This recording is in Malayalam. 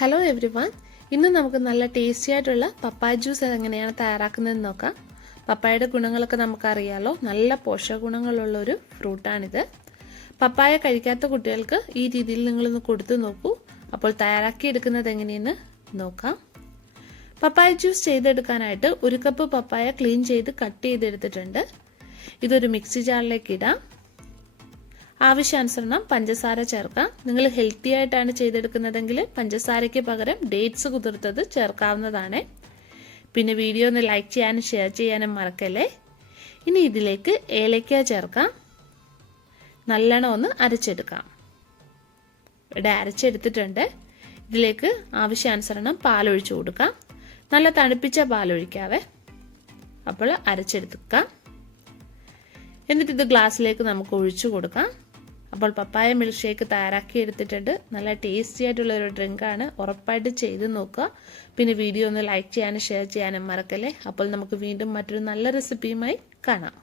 ഹലോ എവ്രി വൺ, ഇന്ന് നമുക്ക് നല്ല ടേസ്റ്റി ആയിട്ടുള്ള പപ്പായ ജ്യൂസ് എങ്ങനെയാണ് തയ്യാറാക്കുന്നതെന്ന് നോക്കാം. പപ്പായയുടെ ഗുണങ്ങളൊക്കെ നമുക്കറിയാലോ. നല്ല പോഷക ഗുണങ്ങളുള്ള ഒരു ഫ്രൂട്ടാണിത്. പപ്പായ കഴിക്കാത്ത കുട്ടികൾക്ക് ഈ രീതിയിൽ നിങ്ങളൊന്ന് കൊടുത്തു നോക്കൂ. അപ്പോൾ തയ്യാറാക്കിയെടുക്കുന്നത് എങ്ങനെയെന്ന് നോക്കാം. പപ്പായ ജ്യൂസ് ചെയ്തെടുക്കാനായിട്ട് 1 കപ്പ് പപ്പായ ക്ലീൻ ചെയ്ത് കട്ട് ചെയ്തെടുത്തിട്ടുണ്ട്. ഇതൊരു മിക്സി ജാറിലേക്ക് ഇടാം. ആവശ്യാനുസരണം പഞ്ചസാര ചേർക്കാം. നിങ്ങൾ ഹെൽത്തി ആയിട്ടാണ് ചെയ്തെടുക്കുന്നതെങ്കിൽ പഞ്ചസാരയ്ക്ക് പകരം ഡേറ്റ്സ് കുതിർത്തത് ചേർക്കാവുന്നതാണ്. പിന്നെ വീഡിയോ ഒന്ന് ലൈക്ക് ചെയ്യാനും ഷെയർ ചെയ്യാനും മറക്കല്ലേ. ഇനി ഇതിലേക്ക് ഏലക്ക ചേർക്കാം. നല്ലോണം ഒന്ന് അരച്ചെടുക്കാം. ഇവിടെ അരച്ചെടുത്തിട്ടുണ്ട്. ഇതിലേക്ക് ആവശ്യാനുസരണം പാലൊഴിച്ചു കൊടുക്കാം. നല്ല തണുപ്പിച്ച പാലൊഴിക്കാവേ. അപ്പോൾ അരച്ചെടുക്കാം. എന്നിട്ട് ഇത് ഗ്ലാസ്സിലേക്ക് നമുക്ക് ഒഴിച്ചു കൊടുക്കാം. അപ്പോൾ പപ്പായ മിൽക്ക് ഷേക്ക് തയ്യാറാക്കി എടുത്തിട്ടുണ്ട്. നല്ല ടേസ്റ്റി ആയിട്ടുള്ള ഒരു ഡ്രിങ്കാണ്. ഉറപ്പായിട്ട് ചെയ്ത് നോക്കുക. പിന്നെ വീഡിയോ ഒന്ന് ലൈക്ക് ചെയ്യാനും ഷെയർ ചെയ്യാനും മറക്കല്ലേ. അപ്പോൾ നമുക്ക് വീണ്ടും മറ്റൊരു നല്ല റെസിപ്പിയുമായി കാണാം.